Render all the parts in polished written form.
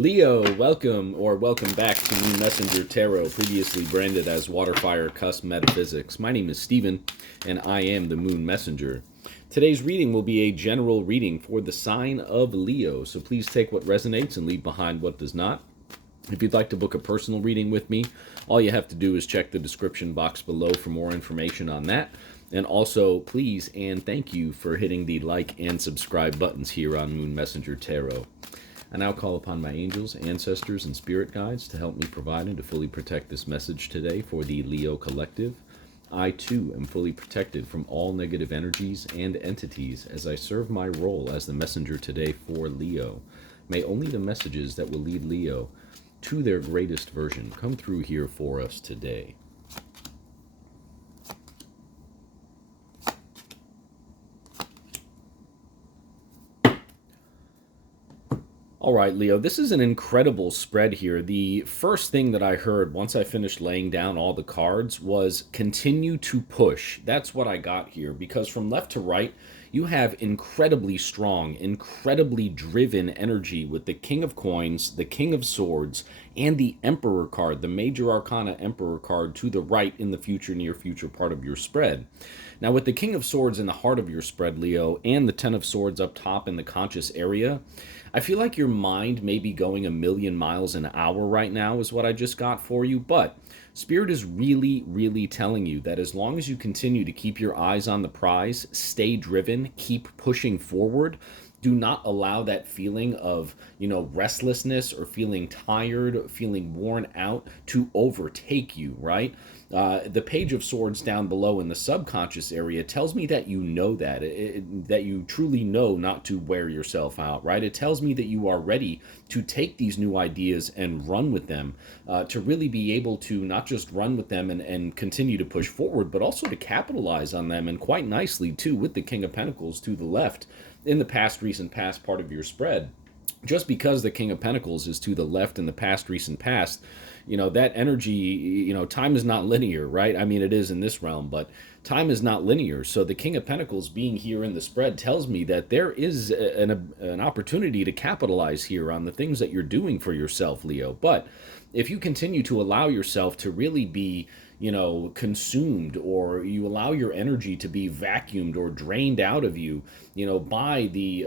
Leo, welcome back to Moon Messenger Tarot, previously branded as Waterfire Cusp Metaphysics. My name is Stephen, and I am the Moon Messenger. Today's reading will be a general reading for the sign of Leo, so please take what resonates and leave behind what does not. If you'd like to book a personal reading with me, all you have to do is check the description box below for more information on that. And also, please and thank you for hitting the like and subscribe buttons here on Moon Messenger Tarot. I now call upon my angels, ancestors, and spirit guides to help me provide and to fully protect this message today for the Leo Collective. I, too, am fully protected from all negative energies and entities as I serve my role as the messenger today for Leo. May only the messages that will lead Leo to their greatest version come through here for us today. All right, Leo, this is an incredible spread here. The first thing that I heard once I finished laying down all the cards was continue to push. That's what I got here, because from left to right, you have incredibly strong, incredibly driven energy with the King of Coins, the King of Swords, and the Emperor card, the Major Arcana Emperor card to the right in the future, near future part of your spread. Now, with the King of Swords in the heart of your spread, Leo, and the Ten of Swords up top in the conscious area, I feel like your mind may be going a million miles an hour right now is what I just got for you, but Spirit is really, really telling you that as long as you continue to keep your eyes on the prize, stay driven, keep pushing forward, do not allow that feeling of, restlessness or feeling tired, feeling worn out to overtake you, right? The Page of Swords down below in the subconscious area tells me that you know that you truly know not to wear yourself out, right? It tells me that you are ready to take these new ideas and run with them, to really be able to not just run with them and continue to push forward, but also to capitalize on them, and quite nicely too, with the King of Pentacles to the left in the recent past part of your spread. Just because the King of Pentacles is to the left in the recent past, that energy, time is not linear, right? I mean, it is in this realm, but time is not linear. So the King of Pentacles being here in the spread tells me that there is an opportunity to capitalize here on the things that you're doing for yourself, Leo. But if you continue to allow yourself to really be consumed, or you allow your energy to be vacuumed or drained out of you, by the,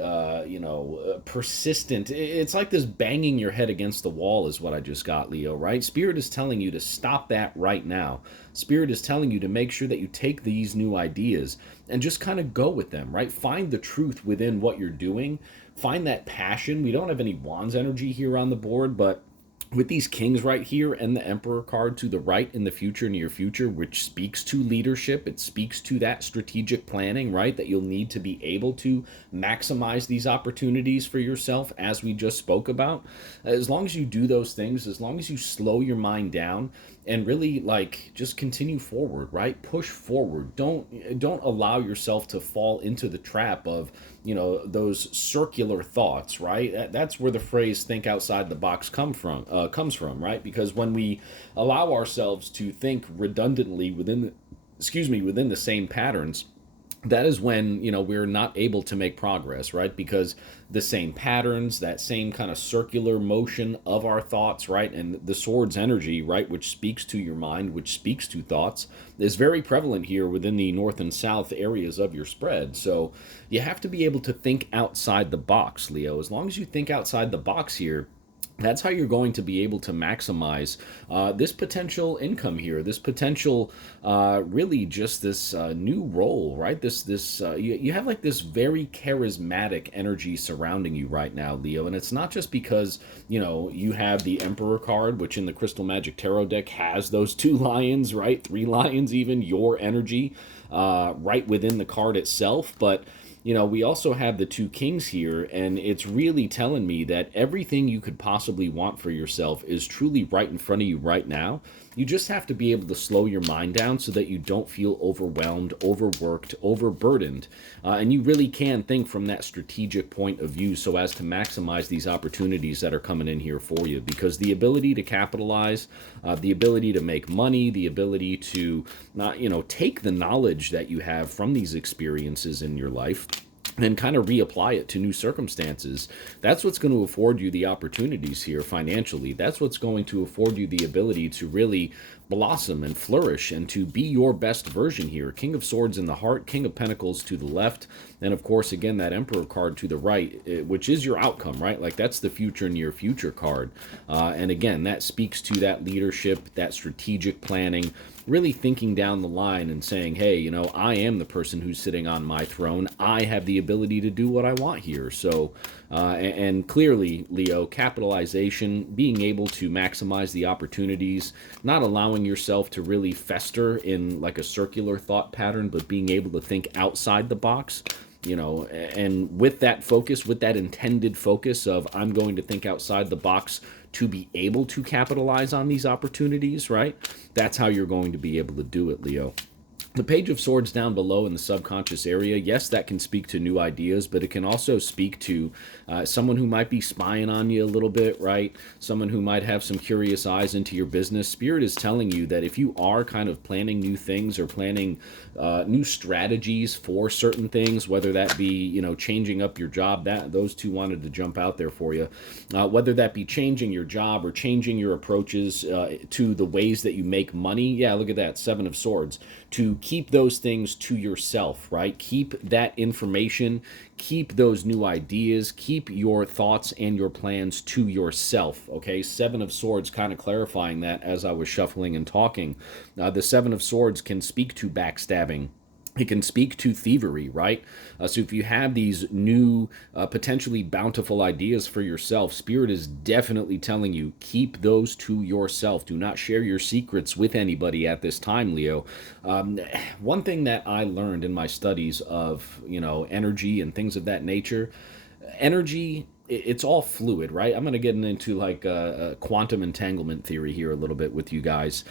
persistent, it's like this banging your head against the wall is what I just got, Leo, right? Spirit is telling you to stop that right now. Spirit is telling you to make sure that you take these new ideas and just kind of go with them, right? Find the truth within what you're doing. Find that passion. We don't have any Wands energy here on the board, but with these kings right here and the Emperor card to the right in the future, near future, which speaks to leadership, it speaks to that strategic planning, right? That you'll need to be able to maximize these opportunities for yourself, as we just spoke about. As long as you do those things, as long as you slow your mind down and really just continue forward, right? Push forward. Don't allow yourself to fall into the trap of those circular thoughts, right? That's where the phrase "think outside the box" comes from, right? Because when we allow ourselves to think redundantly within the same patterns, that is when we're not able to make progress, right? Because the same patterns, that same kind of circular motion of our thoughts, right, and the sword's energy, right, which speaks to your mind, which speaks to thoughts, is very prevalent here within the north and south areas of your spread. So you have to be able to think outside the box, Leo. As long as you think outside the box here, that's how you're going to be able to maximize this potential income here, this potential, really just this new role, right? You have like this very charismatic energy surrounding you right now, Leo. And it's not just because, you have the Emperor card, which in the Crystal Magic Tarot deck has those two lions, right? 3 lions even, your energy right within the card itself. But we also have the 2 kings here, and it's really telling me that everything you could possibly want for yourself is truly right in front of you right now. You just have to be able to slow your mind down so that you don't feel overwhelmed, overworked, overburdened. And you really can think from that strategic point of view so as to maximize these opportunities that are coming in here for you. Because the ability to capitalize, the ability to make money, the ability to not, take the knowledge that you have from these experiences in your life, and kind of reapply it to new circumstances. That's what's going to afford you the opportunities here financially. That's what's going to afford you the ability to really blossom and flourish and to be your best version here. King of Swords in the heart, King of Pentacles to the left, and of course, again, that Emperor card to the right, which is your outcome, right? Like that's the future near future card. And again, that speaks to that leadership, that strategic planning, really thinking down the line and saying, hey, you know, I am the person who's sitting on my throne. I have the ability to do what I want here. So, and clearly, Leo, capitalization, being able to maximize the opportunities, not allowing yourself to really fester in like a circular thought pattern, but being able to think outside the box. You know, and with that focus, with that intended focus of I'm going to think outside the box to be able to capitalize on these opportunities, right? That's how you're going to be able to do it, Leo. The Page of Swords down below in the subconscious area, yes, that can speak to new ideas, but it can also speak to someone who might be spying on you a little bit, right? Someone who might have some curious eyes into your business. Spirit is telling you that if you are kind of planning new things or planning new strategies for certain things, whether that be, you know, changing up your job, that those two wanted to jump out there for you, whether that be changing your job or changing your approaches to the ways that you make money. Yeah, look at that, Seven of Swords. To keep those things to yourself, right? Keep that information, keep those new ideas, keep your thoughts and your plans to yourself, okay? Seven of Swords kind of clarifying that as I was shuffling and talking. The Seven of Swords can speak to backstabbing. It can speak to thievery, right? So if you have these new, potentially bountiful ideas for yourself, Spirit is definitely telling you, keep those to yourself. Do not share your secrets with anybody at this time, Leo. One thing that I learned in my studies of, you know, energy and things of that nature, energy, it's all fluid, right? I'm going to get into like a quantum entanglement theory here a little bit with you guys.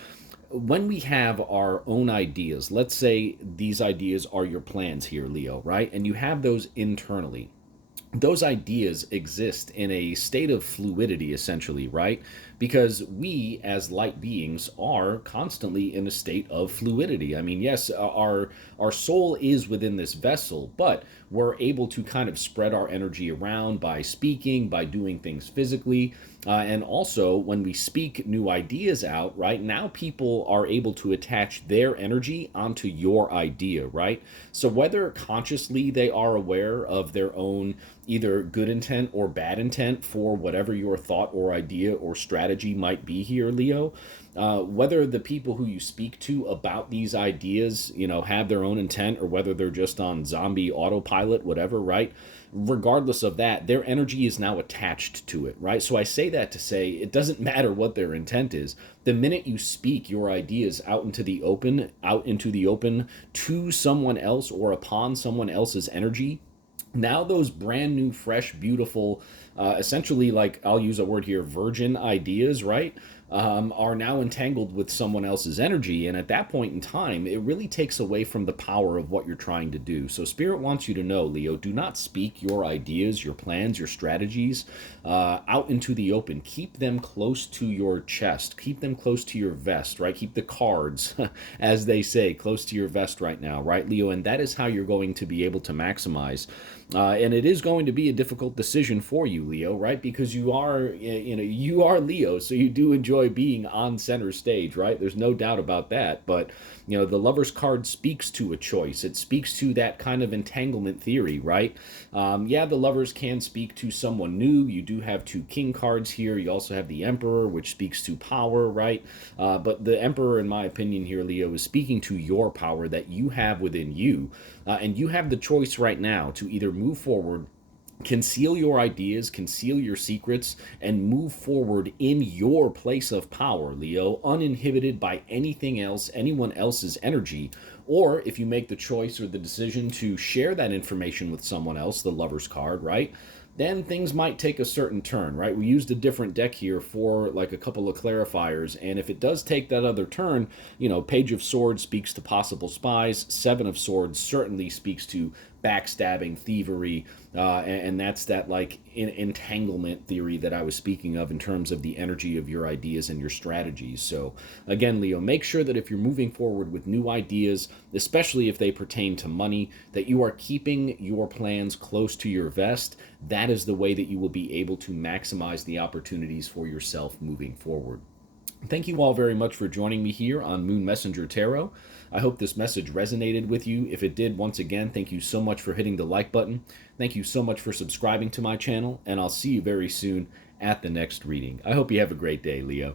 When we have our own ideas, let's say these ideas are your plans here, Leo, right? And you have those internally. Those ideas exist in a state of fluidity, essentially, right? Because we, as light beings, are constantly in a state of fluidity. I mean, yes, our soul is within this vessel, but we're able to kind of spread our energy around by speaking, by doing things physically. And also, when we speak new ideas out, right, now people are able to attach their energy onto your idea, right? So whether consciously they are aware of their own either good intent or bad intent for whatever your thought or idea or strategy might be here, Leo, whether the people who you speak to about these ideas, you know, have their own intent or whether they're just on zombie autopilot, whatever, right? Regardless of that, their energy is now attached to it, right? So I say that to say it doesn't matter what their intent is. The minute you speak your ideas out into the open to someone else or upon someone else's energy, now those brand new, fresh, beautiful, essentially, like I'll use a word here, virgin ideas, right? Are now entangled with someone else's energy. And at that point in time, it really takes away from the power of what you're trying to do. So Spirit wants you to know, Leo, do not speak your ideas, your plans, your strategies out into the open. Keep them close to your chest. Keep them close to your vest, right? Keep the cards, as they say, close to your vest right now, right, Leo? And that is how you're going to be able to maximize. And it is going to be a difficult decision for you, Leo, right? Because you are, you know, you are Leo, so you do enjoy being on center stage, right? There's no doubt about that. But, you know, the Lover's card speaks to a choice. It speaks to that kind of entanglement theory, right? Yeah, the Lovers can speak to someone new. You do have two King cards here. You also have the Emperor, which speaks to power, right? But the Emperor, in my opinion here, Leo, is speaking to your power that you have within you. And you have the choice right now to either move forward, conceal your ideas, conceal your secrets, and move forward in your place of power, Leo, uninhibited by anything else, anyone else's energy. Or if you make the choice or the decision to share that information with someone else, the Lover's card, right? then things might take a certain turn, right? We used a different deck here for like a couple of clarifiers, and if it does take that other turn, Page of Swords speaks to possible spies, Seven of Swords certainly speaks to backstabbing, thievery, and that's that like entanglement theory that I was speaking of in terms of the energy of your ideas and your strategies. So again, Leo, make sure that if you're moving forward with new ideas, especially if they pertain to money, that you are keeping your plans close to your vest. That is the way that you will be able to maximize the opportunities for yourself moving forward. Thank you all very much for joining me here on Moon Messenger Tarot. I hope this message resonated with you. If it did, once again, thank you so much for hitting the like button. Thank you so much for subscribing to my channel, and I'll see you very soon at the next reading. I hope you have a great day, Leo.